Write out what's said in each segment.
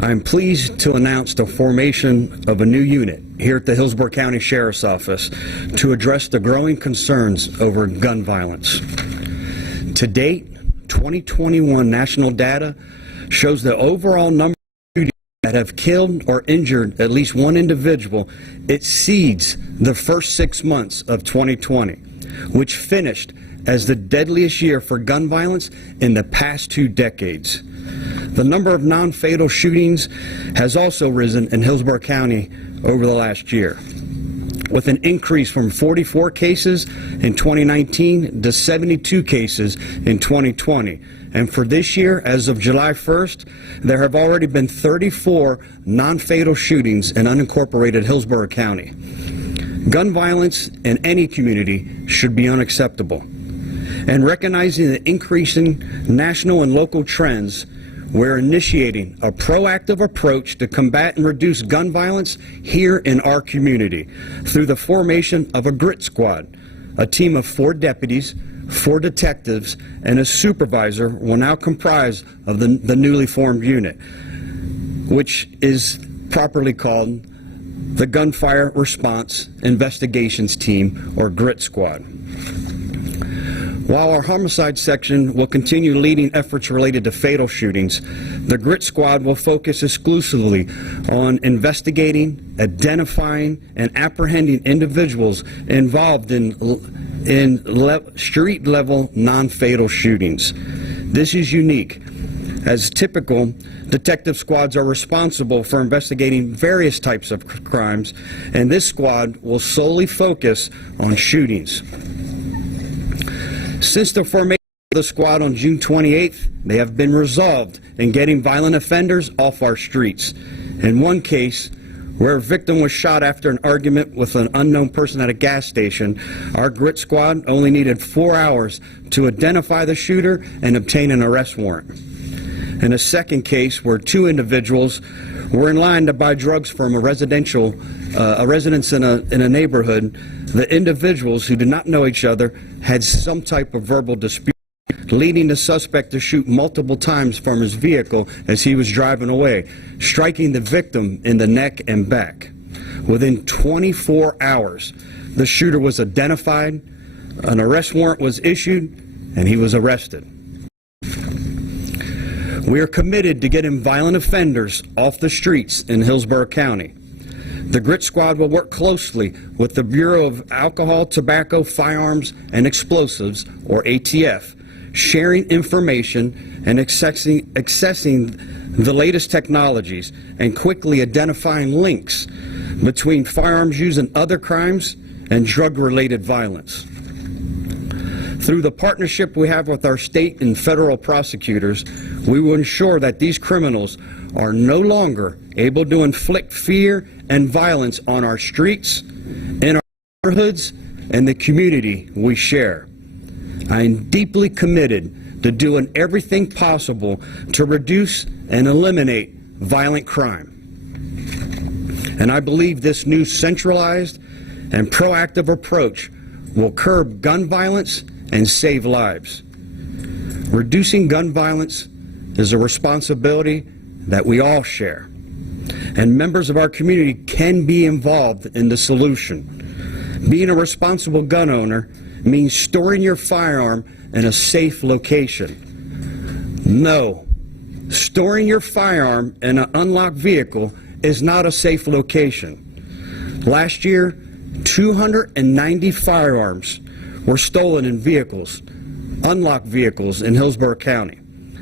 I'm pleased to announce the formation of a new unit here at the Hillsborough County Sheriff's Office to address the growing concerns over gun violence. To date, 2021 national data shows the overall number of shootings that have killed or injured at least one individual exceeds the first 6 months of 2020, which finished as the deadliest year for gun violence in the past 2 decades. The number of non-fatal shootings has also risen in Hillsborough County over the last year, with an increase from 44 cases in 2019 to 72 cases in 2020. And for this year, as of July 1st, there have already been 34 non-fatal shootings in unincorporated Hillsborough County. Gun violence in any community should be unacceptable. And recognizing the increasing national and local trends, we're initiating a proactive approach to combat and reduce gun violence here in our community through the formation of a GRIT squad. A team of 4 deputies, 4 detectives, and a supervisor will now comprise of the newly formed unit, which is properly called the Gunfire Response Investigations Team, or GRIT squad. While our homicide section will continue leading efforts related to fatal shootings, the GRIT squad will focus exclusively on investigating, identifying, and apprehending individuals involved in street-level non-fatal shootings. This is unique, as typical detective squads are responsible for investigating various types of crimes, and this squad will solely focus on shootings. Since the formation of the squad on June 28th, they have been resolved in getting violent offenders off our streets. In one case, where a victim was shot after an argument with an unknown person at a gas station, our GRIT squad only needed 4 hours to identify the shooter and obtain an arrest warrant. In a second case, where 2 individuals were in line to buy drugs from a residence in a neighborhood, the individuals, who did not know each other, had some type of verbal dispute, leading the suspect to shoot multiple times from his vehicle as he was driving away, striking the victim in the neck and back. Within 24 hours, the shooter was identified, an arrest warrant was issued, and he was arrested. We are committed to getting violent offenders off the streets in Hillsborough County. The GRIT squad will work closely with the Bureau of Alcohol, Tobacco, Firearms, and Explosives, or ATF, sharing information and accessing the latest technologies and quickly identifying links between firearms use in other crimes and drug-related violence. Through the partnership we have with our state and federal prosecutors, we will ensure that these criminals are no longer able to inflict fear and violence on our streets, in our neighborhoods, and the community we share. I am deeply committed to doing everything possible to reduce and eliminate violent crime. And I believe this new centralized and proactive approach will curb gun violence and save lives. Reducing gun violence is a responsibility that we all share, and members of our community can be involved in the solution. Being a responsible gun owner means storing your firearm in a safe location. No, storing your firearm in an unlocked vehicle is not a safe location. Last year, 290 firearms were stolen in vehicles, unlocked vehicles in Hillsborough County.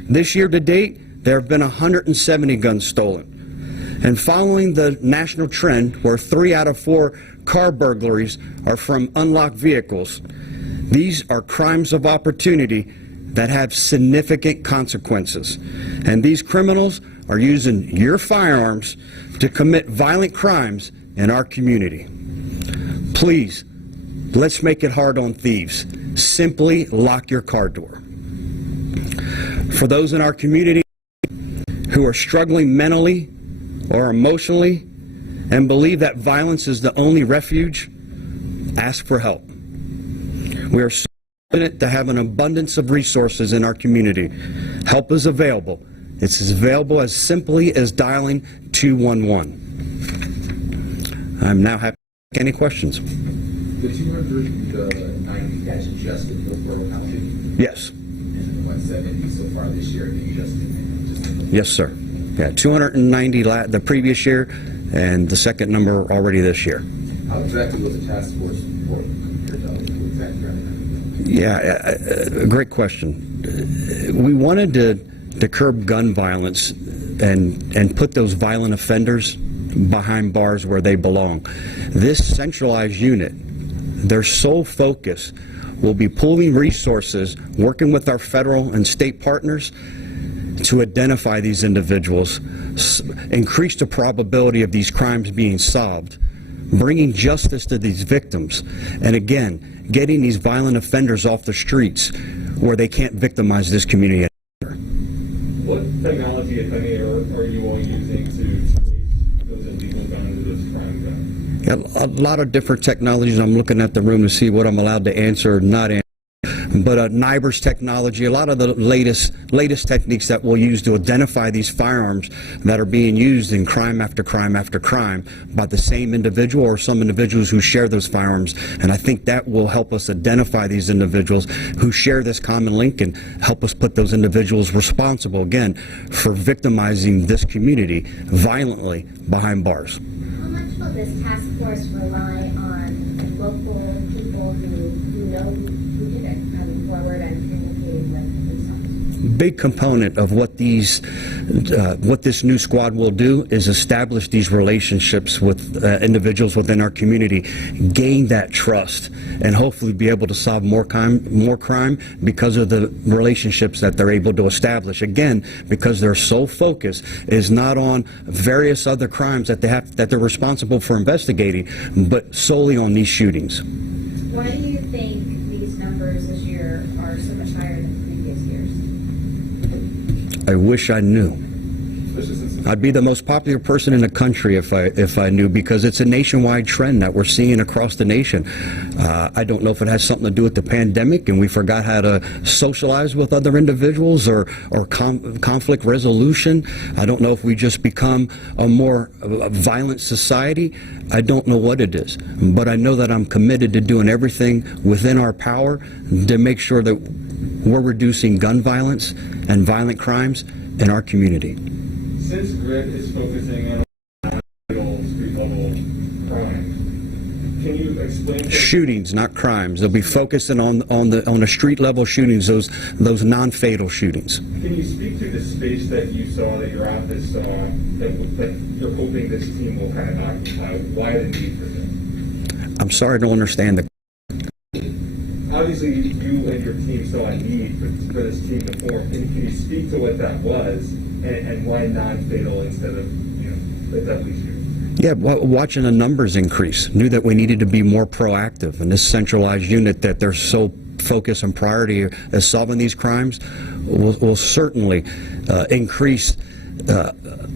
This year to date, there have been 170 guns stolen. And following the national trend where 3 out of 4 car burglaries are from unlocked vehicles, these are crimes of opportunity that have significant consequences. And these criminals are using your firearms to commit violent crimes in our community. Please, let's make it hard on thieves. Simply lock your car door. For those in our community who are struggling mentally or emotionally and believe that violence is the only refuge, ask for help. We are fortunate to have an abundance of resources in our community. Help is available, It's as available as simply as dialing 211. I'm now happy to take any questions. The 290, that's just in Hillsborough County? Yes. And the 170 so far this year, just Yes, sir. Yeah, 290 the previous year, and the second number already this year. How exactly was the task force work compared to Yeah, great question. We wanted to curb gun violence and put those violent offenders behind bars where they belong. This centralized unit, their sole focus will be pooling resources, working with our federal and state partners to identify these individuals, increase the probability of these crimes being solved, bringing justice to these victims, and again, getting these violent offenders off the streets where they can't victimize this community anymore. What technology, if any, are you all using to trace those illegal guns or those crime guns? Yeah, a lot of different technologies. I'm looking at the room to see what I'm allowed to answer or not answer. But NIBR's technology, a lot of the latest techniques that we'll use to identify these firearms that are being used in crime after crime after crime by the same individual or some individuals who share those firearms. And I think that will help us identify these individuals who share this common link and help us put those individuals responsible, again, for victimizing this community violently behind bars. How much will this task force rely on local people who know who did it, coming forward and communicating with police officers? Big component of what this new squad will do is establish these relationships with individuals within our community, gain that trust, and hopefully be able to solve more crime because of the relationships that they're able to establish. Again, because their sole focus is not on various other crimes that they're responsible for investigating, but solely on these shootings. Why do you think these numbers this year are so much higher than previous years? I wish I knew. I'd be the most popular person in the country if I knew, because it's a nationwide trend that we're seeing across the nation. I don't know if it has something to do with the pandemic and we forgot how to socialize with other individuals or conflict resolution. I don't know if we just become a more violent society. I don't know what it is, but I know that I'm committed to doing everything within our power to make sure that we're reducing gun violence and violent crimes in our community. Since GRIT is focusing on non-fatal street-level crime, can you explain? Shootings, not crimes. They'll be focusing on the street-level shootings, those non-fatal shootings. Can you speak to the space that you saw, that your office saw, that you're hoping this team will kind of occupy? Why the need for this? I'm sorry, I don't understand the. Obviously, you and your team saw a need for this team to form. Can you speak to what that was and why non-fatal instead of, the deadly shooting? Yeah, watching the numbers increase, knew that we needed to be more proactive. And this centralized unit that they're so focused and priority as solving these crimes will certainly increase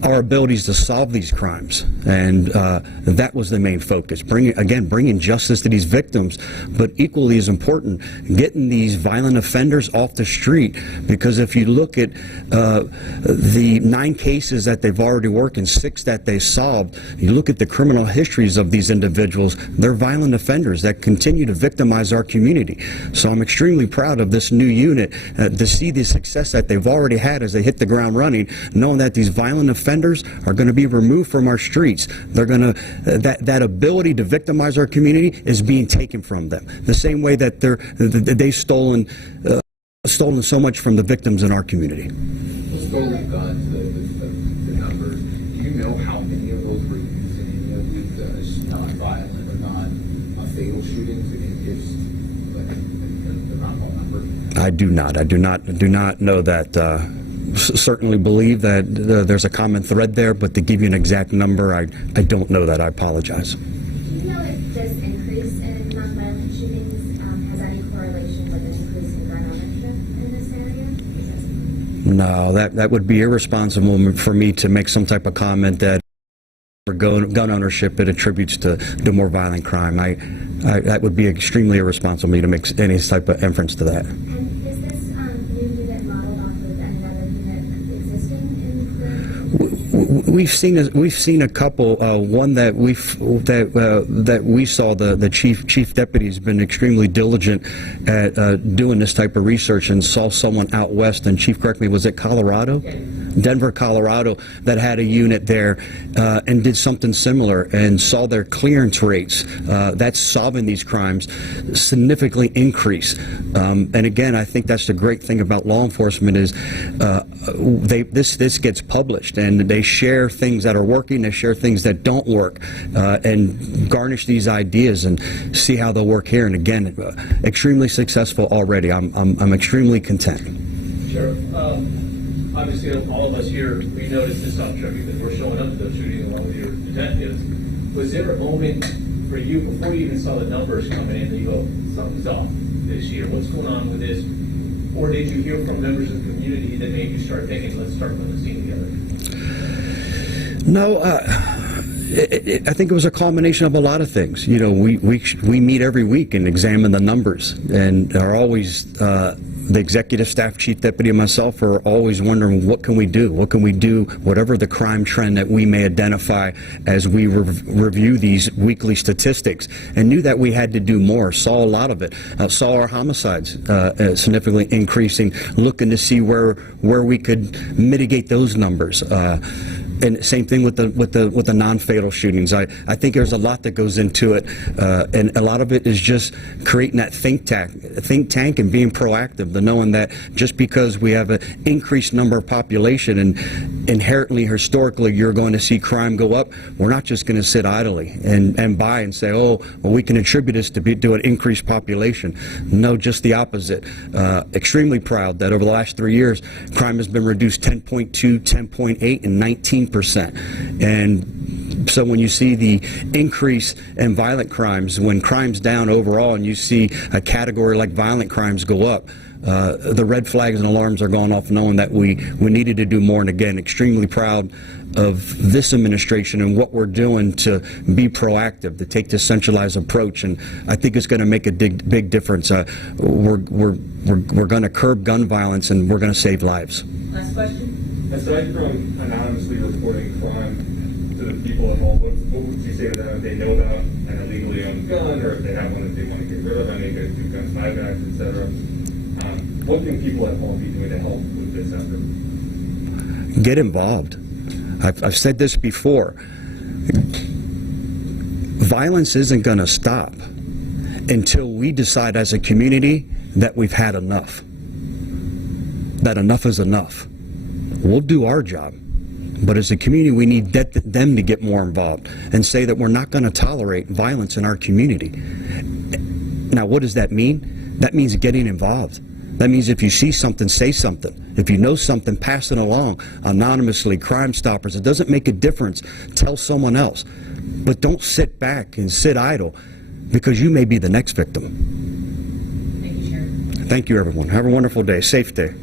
our abilities to solve these crimes, and that was the main focus. Bringing justice to these victims, but equally as important, getting these violent offenders off the street. Because if you look at the 9 cases that they've already worked and 6 that they solved, you look at the criminal histories of these individuals, they're violent offenders that continue to victimize our community. So I'm extremely proud of this new unit to see the success that they've already had as they hit the ground running, knowing that these violent offenders are going to be removed from our streets. They're going to that ability to victimize our community is being taken from them. The same way that they've stolen so much from the victims in our community. The stolen guns, the numbers. Do you know how many of those were used in any of these non-violent or non-fatal shootings? The round number. I do not know that. Certainly believe that there's a common thread there, but to give you an exact number, I don't know that. I apologize. Do you know if this increase in nonviolent shootings has any correlation with an increase in gun ownership in this area? No, that would be irresponsible for me to make some type of comment that for gun ownership it attributes to more violent crime. That would be extremely irresponsible of me to make any type of inference to that. And is this new unit modeled off of any other unit existing We've seen a couple. One that we saw, the chief deputy has been extremely diligent at doing this type of research, and saw someone out west. And Chief, correct me, was it Colorado? Denver, Colorado, that had a unit there and did something similar, and saw their clearance rates that's solving these crimes significantly increase. And again, I think that's the great thing about law enforcement is this gets published, and they share things that are working, they share things that don't work, and garnish these ideas and see how they'll work here. And again, extremely successful already. I'm extremely content. Sheriff, obviously all of us here, we noticed this uptick because we're showing up to those shootings along with your detectives. Was there a moment for you, before you even saw the numbers coming in, that you go, something's off this year, what's going on with this? Or did you hear from members of the community that made you start thinking, let's start putting this team together? No, I think it was a culmination of a lot of things. You know, we meet every week and examine the numbers, and are always the executive staff, chief deputy, and myself are always wondering, what can we do? What can we do? Whatever the crime trend that we may identify as we review these weekly statistics, and knew that we had to do more. Saw a lot of it. Saw our homicides significantly increasing. Looking to see where we could mitigate those numbers. And same thing with the non-fatal shootings. I think there's a lot that goes into it, and a lot of it is just creating that think tank and being proactive. The knowing that just because we have an increased number of population, and inherently, historically, you're going to see crime go up, we're not just going to sit idly and by and say, oh, well, we can attribute this to an increased population. No, just the opposite. Extremely proud that over the last 3 years, crime has been reduced 10.2, 10.8, and 19%. And so when you see the increase in violent crimes, when crime's down overall and you see a category like violent crimes go up, the red flags and alarms are going off, knowing that we needed to do more. And again, extremely proud of this administration and what we're doing to be proactive, to take this centralized approach. And I think it's going to make a big difference. We're going to curb gun violence, and we're going to save lives. Last question. Aside from anonymously reporting crime to the people at home, what would you say to them if they know about an illegally owned gun, or if they have one that they want to get rid of? I know you guys do guns buybacks, etc. What can people at home be doing to help with this effort? Get involved. I've said this before. Violence isn't going to stop until we decide as a community that we've had enough. That enough is enough. We'll do our job, but as a community, we need them to get more involved and say that we're not going to tolerate violence in our community. Now, what does that mean? That means getting involved. That means if you see something, say something. If you know something, pass it along anonymously. Crime Stoppers. It doesn't make a difference. Tell someone else. But don't sit back and sit idle, because you may be the next victim. Thank you, Sheriff. Thank you, everyone. Have a wonderful day. Safe day.